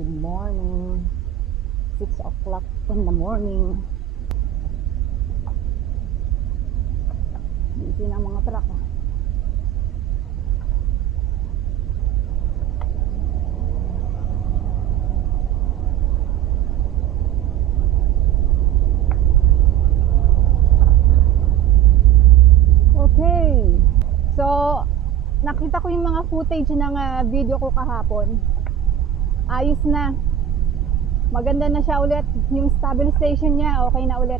Good morning. 6 o'clock in the morning. Busy na ang mga truck. Okay. So, nakita ko yung mga footage ng video ko kahapon. Ayos na. Maganda na siya ulit. Yung stabilization niya, okay na ulit.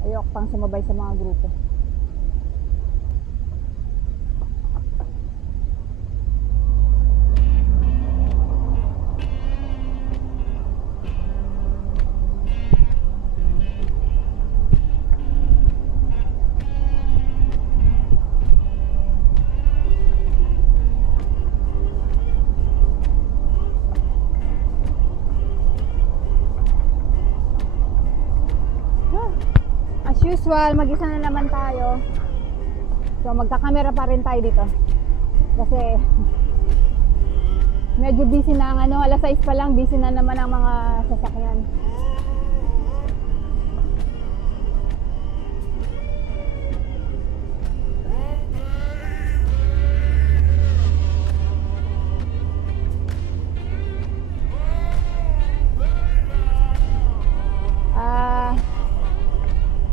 Ayok pang sumabay sa mga grupo. As usual, mag-isa na naman tayo. So magkakamera pa rin tayo dito. Kasi medyo busy na ang alas 6 pa lang, busy na naman ang mga sasakyan.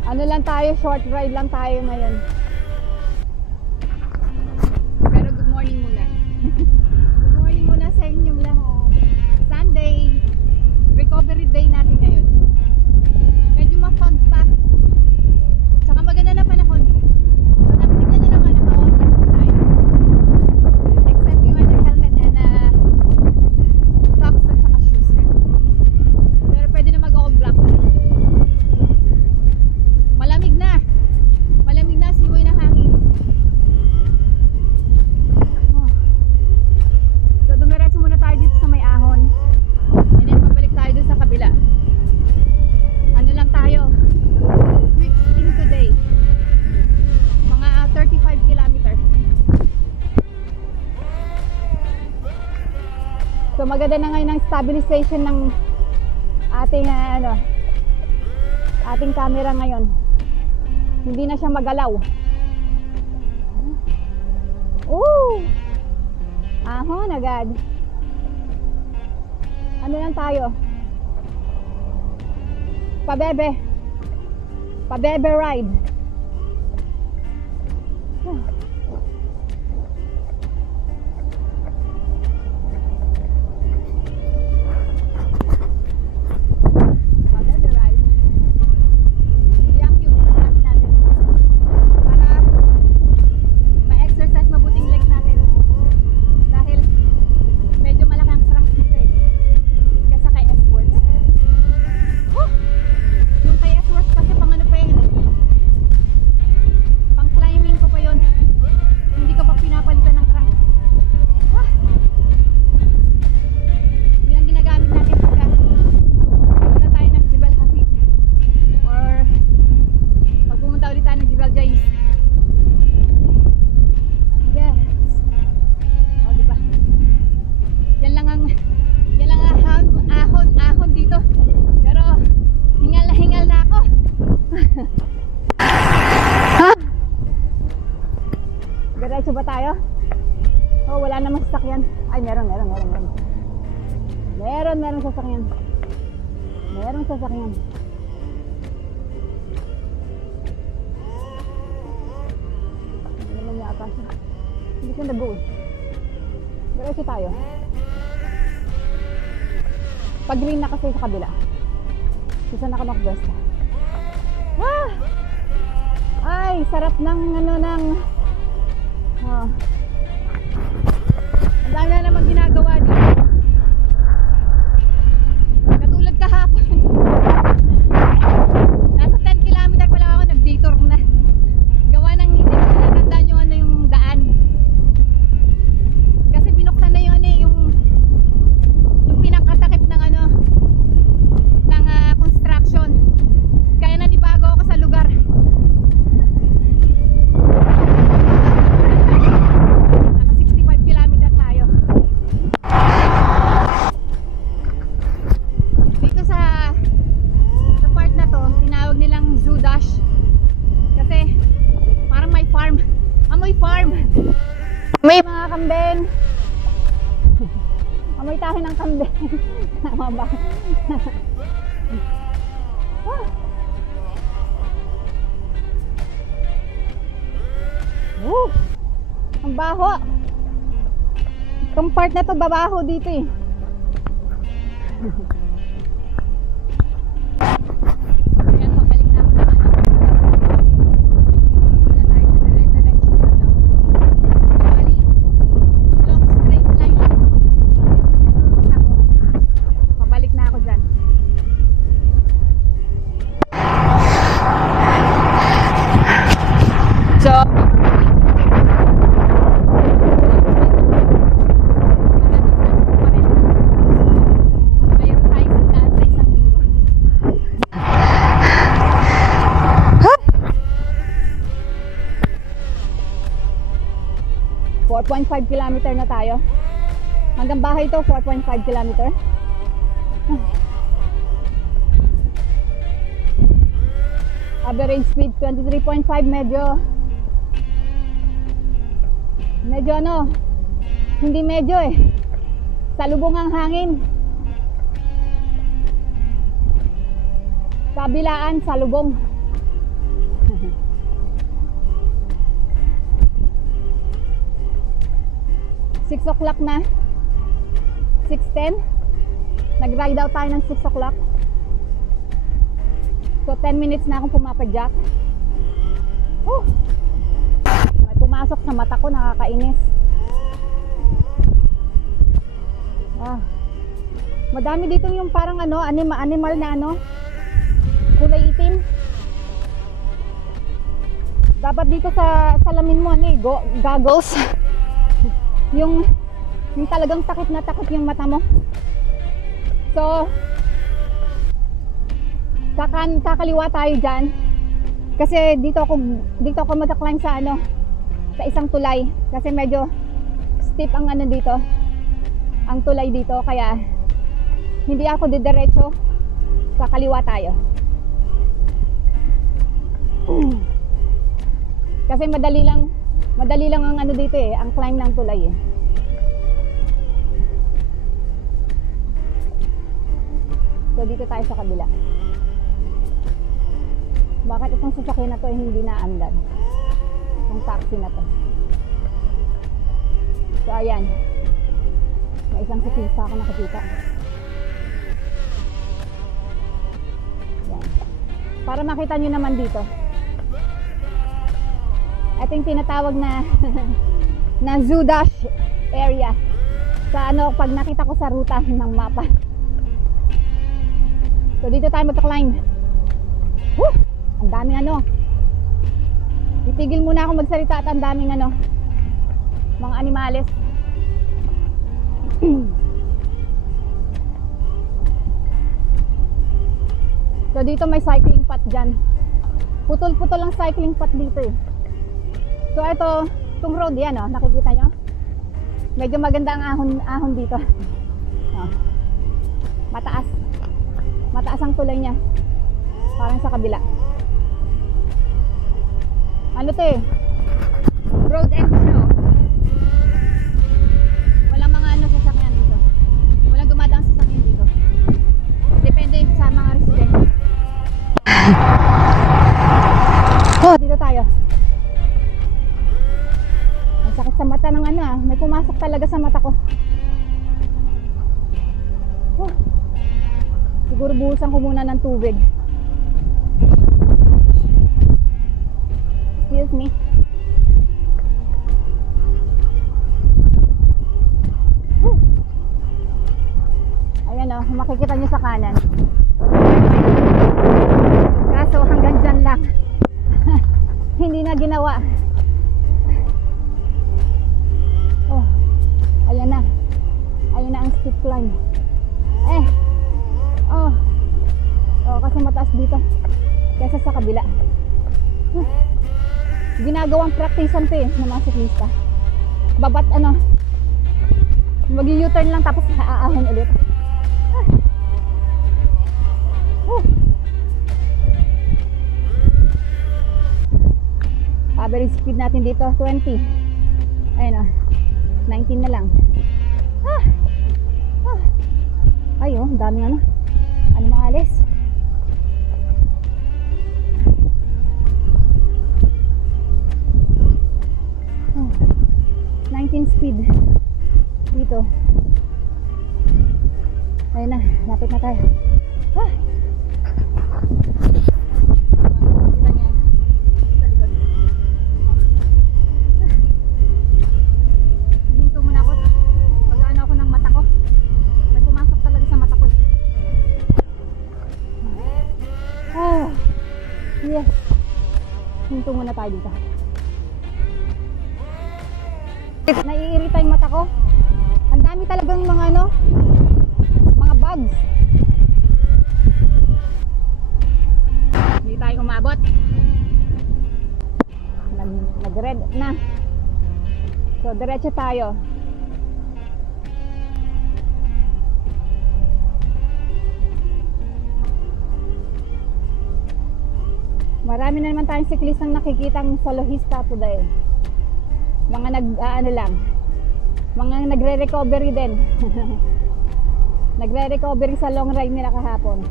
Ano lang tayo, short ride lang tayo ngayon. Pero good morning muna. Good morning muna sa inyong lahat. Sunday, recovery day natin ngayon. Medyo ma-fog pa. Tsaka maganda na panahon. So napitignan nyo naman, naka-on tayo. Except yung helmet and socks at saka shoes. Pero pwede na mag-all black. Malamig na. Malamig na, siwoy na hangin. So dumiretso muna tayo dito sa may ahon. And then pabalik tayo dun sa kabila. Ano lang tayo? Quick stint today. Mga 35 kilometers. So maganda na ngayon ang stabilization ng ating ating camera ngayon. Hindi na siya magalaw. Ahon agad. Ano lang tayo? Pabebe. Pabebe ride. Diretso ba tayo? Oh, wala namang sasakyan. Ay, meron sasakyan. Meron sasakyan. Hindi naman niya ata siya. Hindi siya nag-go. Diretso tayo. Pag green na kasi sa kabila. Saan ako nakapwesto? Ay, sarap ng ang dami na naman ginagawa dito. Katulad kahapon. Nasa 10 kilometer pa lang ako, nag-detour na. Gawa ng hindi ko natandaan yung daan. Kasi binuksan na yung pinakatakip ng construction. Kaya na kambing. Amoy tayo ng kambing. Tama ba? Ang baho. Itong part na to babaho dito eh. Ayan, pabalik na ako ng ano. Wala tayo sa dire-diretso na no. Bali, long straight line lang. Pabalik na ako dyan. So, mayroon tayong sandaan sa isang linggo. 4.5 kilometer na tayo. Hanggang bahay to, 4.5 kilometer. Average speed 23.5, medyo ano, hindi medyo eh, salubong ang hangin, kabilaan salubong. 6 o'clock na, 6:10, nag-ride out tayo ng 6 o'clock. So 10 minutes na akong pumapadyak. May pumasok sa mata ko, nakakainis. Madami dito yung parang ano, animal na ano, kulay itim. Dapat dito sa salamin mo ano eh, goggles. yung talagang takot na takot yung mata mo. So kakaliwa tayo dyan kasi dito ako mag-climb sa ano, sa isang tulay kasi medyo steep ang ano dito, ang tulay dito, kaya hindi ako didiretso, kakaliwa tayo. Kasi madali lang ang ano dito eh, ang climb ng tulay eh. So dito tayo sa kabila. Bakit itong sasakyan na to hindi naandad? Itong taxi na to. So ayan, may isang siklista ako nakakita. Ayan. Para makita nyo naman dito, ito yung tinatawag na na zoo dash area sa ano, pag nakita ko sa ruta ng mapa. So dito tayo magka-climb. Ang daming ano, titigil muna ako magsalita at ang daming ano, mga animales. So dito may cycling path dyan. Putol-putol ang cycling path dito eh. So ito, itong road yan oh, nakikita nyo? Medyo maganda ang ahon dito. Oh. Mataas ang tulay niya. Parang sa kabila. Ano to eh? Road end siya oh. Walang mga ano sasakyan dito. Walang dumadaang sasakyan dito. Depende sa mga residente. Dito tayo. Ang sakit sa mata ng ano ah. May pumasok talaga sa mata ko. Siguro buhusan ko muna ng tubig. Excuse me. Ayan o, makikita nyo sa kanan. Kaso hanggang dyan lang. Hindi na ginawa. Oh, ayan na. Ayan na ang steep climb. Kasi mataas dito kaysa sa kabila. Ginagawang practicean to eh ng mga siklista. Babat ano, mag-u-turn lang tapos aahon ulit. Average speed natin dito 20. Ayun o, 19 na lang. Ah! Ah! Ay, oh, ang daming ano. Ano maalis? Oh, 19 speed. Dito. Ayun na, lapit na tayo. Ah! Kita niya. Sa likod. Hihinto muna ako. Mag-ano ako ng mata ko. May pumasok talaga sa mata ko. Ah! Yes. Hinto muna tayo dito. Naiirita yung mata ko. Ang dami talagang mga ano, mga bugs. Hindi tayo umabot. Nag-red na. So, diretso tayo. Marami na naman tayong siklistang nakikitang solohista today. Mga ano lang, mga nagre-recovery din. Nagre-recovery sa long ride nila kahapon.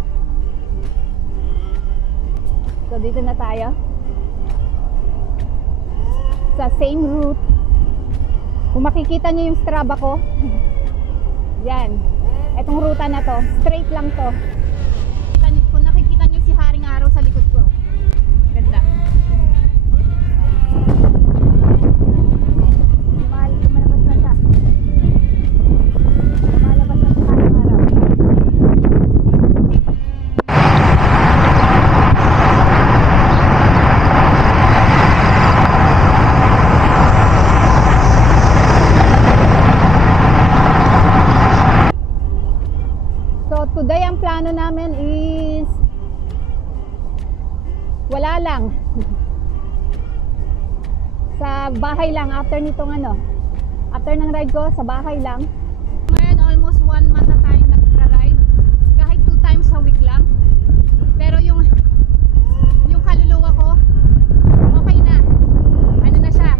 So dito na tayo sa same route. Kung makikita nyo yung Strava ko, yan, etong ruta na to, straight lang to. Kung nakikita nyo si Haring Araw sa likod ko, ganda. Lumalabas na siya. Lumalabas na si Haring Araw. So today ang plano namin is wala lang. Sa bahay lang after nitong ano. After ng ride ko, sa bahay lang. Ngayon almost 1 month na tayong nagra-ride. Kahit 2 times a week lang. Pero yung kaluluwa ko okay na. Ano na siya?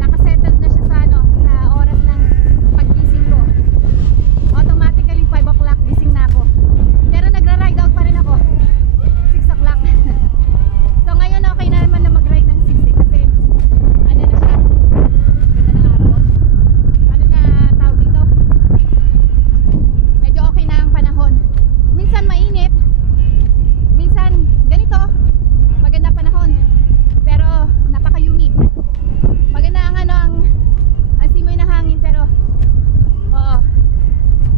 Nakasettled na siya sa ano, sa oras ng paggising ko. Automatically 5 o'clock gising na ako. Pero nagra-ride out pa rin ako 6 o'clock. So ngayon okay na naman na mag-ride ng 6 kasi ano na siya, ganda ng araw. Ano na tawag dito, medyo okay na ang panahon. Minsan mainit, minsan ganito, maganda panahon, pero napaka-humid. Maganda ang ano, ang simoy na hangin, pero oo,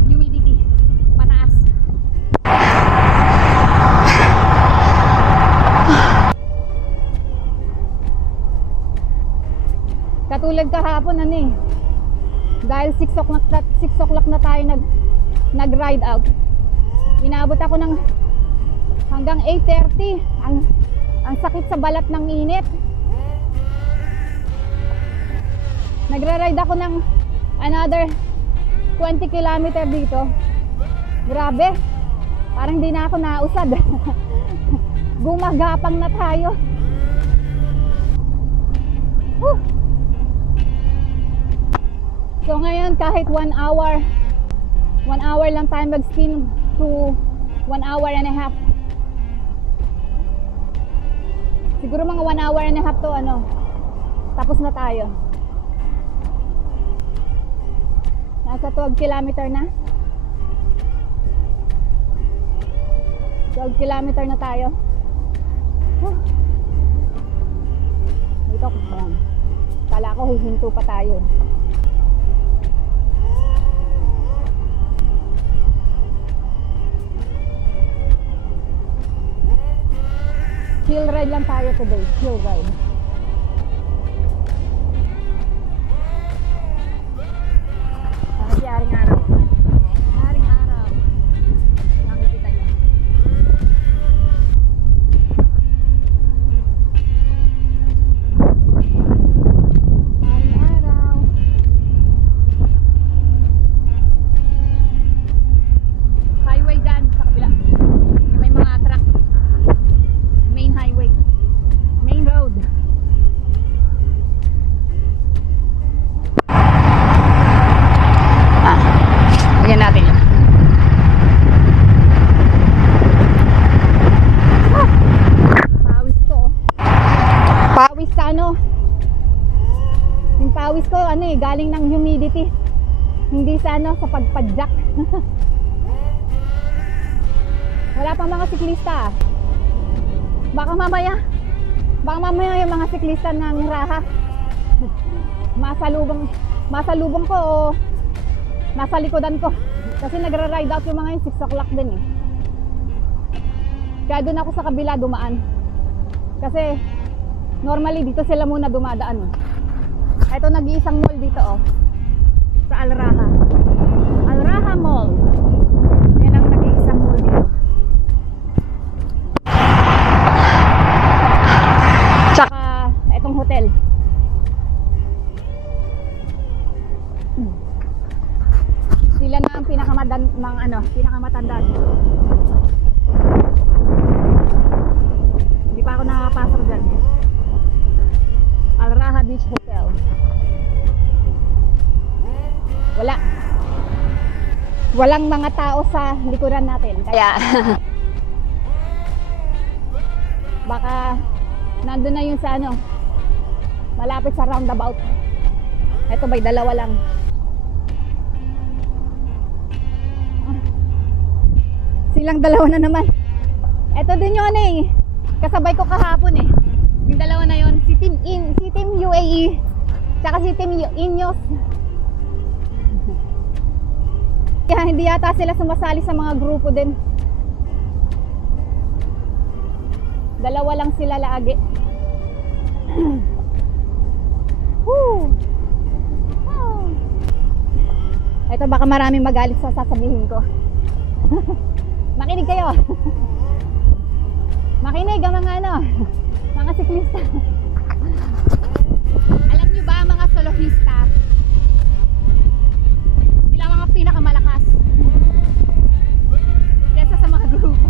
humidity mataas. Katulad kahapon ano eh, dahil 6 o'clock na tayo nag-ride out, inabot ako ng hanggang 8:30. Ang sakit sa balat ng init. Nagra-ride ako ng another 20 kilometer dito. Grabe, parang di na ako nausad. Gumagapang na tayo. So ngayon kahit 1 hour lang tayo mag-spin to 1 hour and a half. Siguro mga 1 hour and a half to ano, tapos na tayo. Nasa 12 kilometer na. 12 kilometer na tayo. Dito ko ba? Kala ko hihinto pa tayo. Chill ride lang tayo today. Chill ride. Ano si Haring Araw? Haring Araw. Nakikita niya. Haring Araw. Highway dyan sa kabila. May mga truck. Main highway, main road. ano eh, galing ng humidity. Hindi sa ano, sa pagpadyak. Wala pang mga siklista. Baka mamaya yung mga siklista ng raha masalubong ko o nasa likodan ko. Kasi nagra-ride out yung mga yun 6 o'clock din eh. Kaya doon ako sa kabila dumaan. Kasi normally dito sila muna dumadaan. Ito nag-iisang mall dito oh. Sa Al Raha. Al Raha Mall. Yan ang nag-iisang mall dito. Tsaka itong hotel. Sila na ang pinakamatanda. Hindi pa ako nakapasok dyan. Al Raha Beach Hotel. Walang mga tao sa likuran natin. Kaya baka nandun na yun sa ano, malapit sa roundabout. Ito ba'y dalawa lang. Silang dalawa na naman. Ito din yun eh. Kasabay ko kahapon eh. Yung dalawa na yun. Si Team UAE. Tsaka si Team Ineos. Kaya hindi yata sila sumasali sa mga grupo din. Dalawa lang sila lagi. Woo! Oh. Ito baka maraming magalit sa sasabihin ko. Makinig kayo. Makinig ang mga siklista. Alam nyo ba mga solohista? Sila mga pinakamalakas kesa sa mga grupo.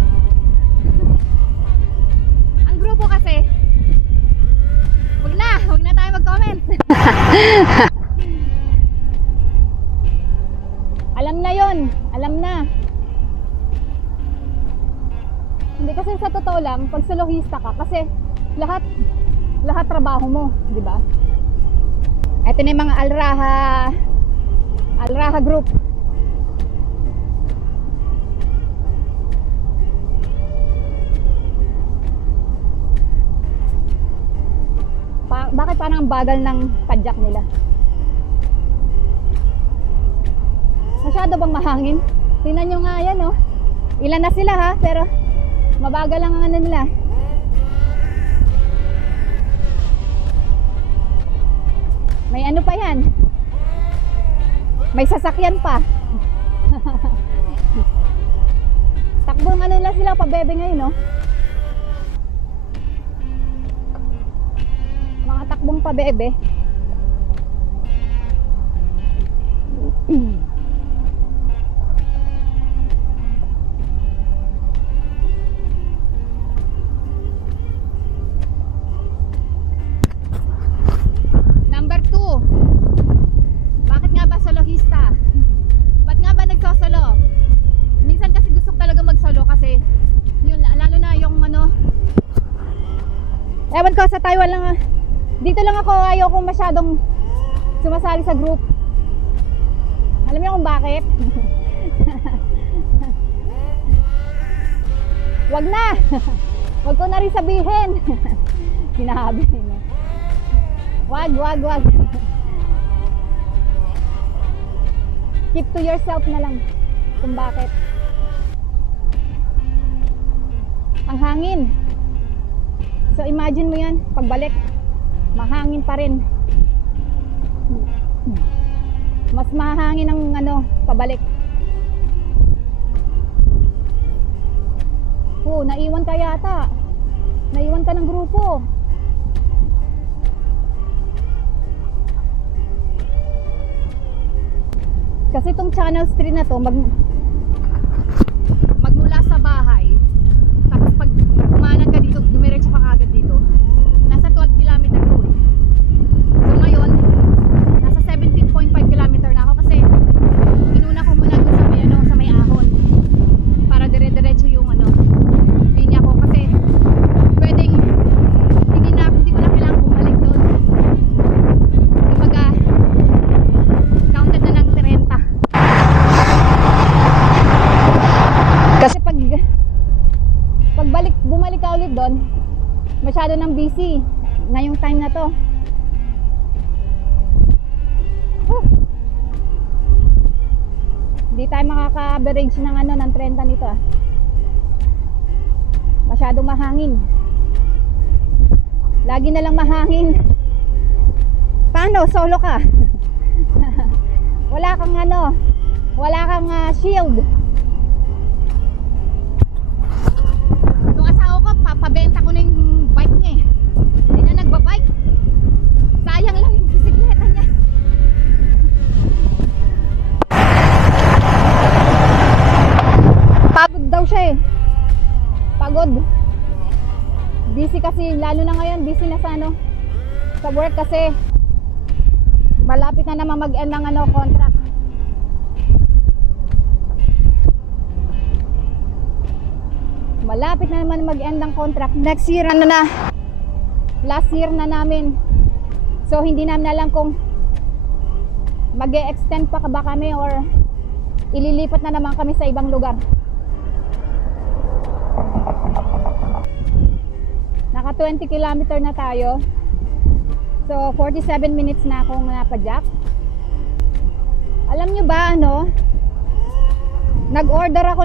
Ang grupo kasi, wag na tayo mag-comment. Alam na yon, alam na. Hindi kasi sa totoo lang, pag solohista ka, kasi lahat trabaho mo, di ba? Ito na yung mga Al Raha group. Bakit parang ang bagal ng padyak nila? Masyado bang mahangin? Tingnan nyo nga yan oh. Ilan na sila ha, pero mabagal lang ang ano nila. May ano pa yan? May sasakyan pa. Takbong ano lang sila, pabebe ngayon no? Mga takbong pabebe. Number 2. Bakit nga ba solohista? Ba't nga ba nagsosolo? Minsan kasi gusto ko talaga magsolo kasi yun, lalo na yung ano, ewan ko sa Taiwan lang dito lang ako, ayaw kong masyadong sumasali sa group. Alam niyo kung bakit? Wag na. Wag ko na rin sabihin. Sinabi niya. Wag. Keep to yourself na lang kung bakit. Ang hangin. So imagine mo yan, pagbalik, mahangin pa rin. Mas mahangin ang ano, pabalik. Naiwan ka yata. Naiwan ka ng grupo. Kasi itong Channel Street na to, magmula sa bahay, tapos pag umanan ka dito, dumiretso ka agad dito, nasa 12 km road. So ngayon, nasa 17.5 km na ako kasi inuna ko muna dun sa may ahon para dire-diretso yung linya ko kasi pwedeng hindi ko na kailangan bumalik doon. Kumbaga, Bumalik ka ulit doon, masyado nang busy ngayong time na to. Hindi tayo makaka-average ng ng 30 nito ah. Masyadong mahangin. Lagi na lang mahangin. Paano? Solo ka? Wala kang wala kang shield. Yung asawa ko, papabenta ko na yung bike niya eh. Hindi na nagbabike. Sayang lang yung bisikleta niya. Pagod daw siya eh. Pagod. Busy kasi, lalo na ngayon, busy na sa work kasi malapit na naman mag-end ng contract. Malapit na naman mag-end ng contract. Next year na. Last year na namin. So hindi namin alam kung mag-e-extend pa ba kami or ililipat na naman kami sa ibang lugar. Naka 20 kilometer na tayo. So 47 minutes na akong napadyak. Alam nyo ba nag-order ako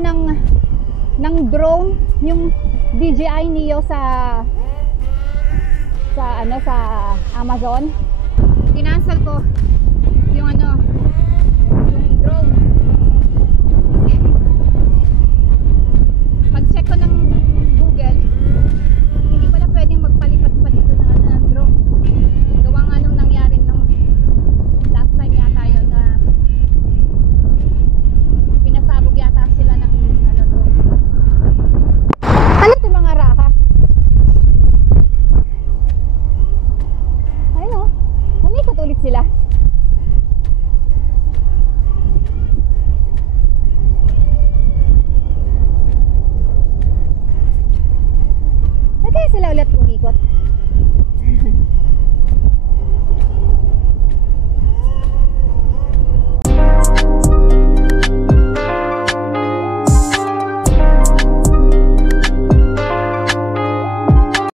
ng drone, yung DJI Neo sa Amazon. Kinancel ko yung yung drone. Pag-check ko ng Google, hindi pala pwedeng magpalipat pa dito ng drone. Gawa nga nung nangyari nung last time yata yun na pinasabog yata sila ng drone. Ano ito mga raka? Ayun umikot ulit sila. Kaya sila ulit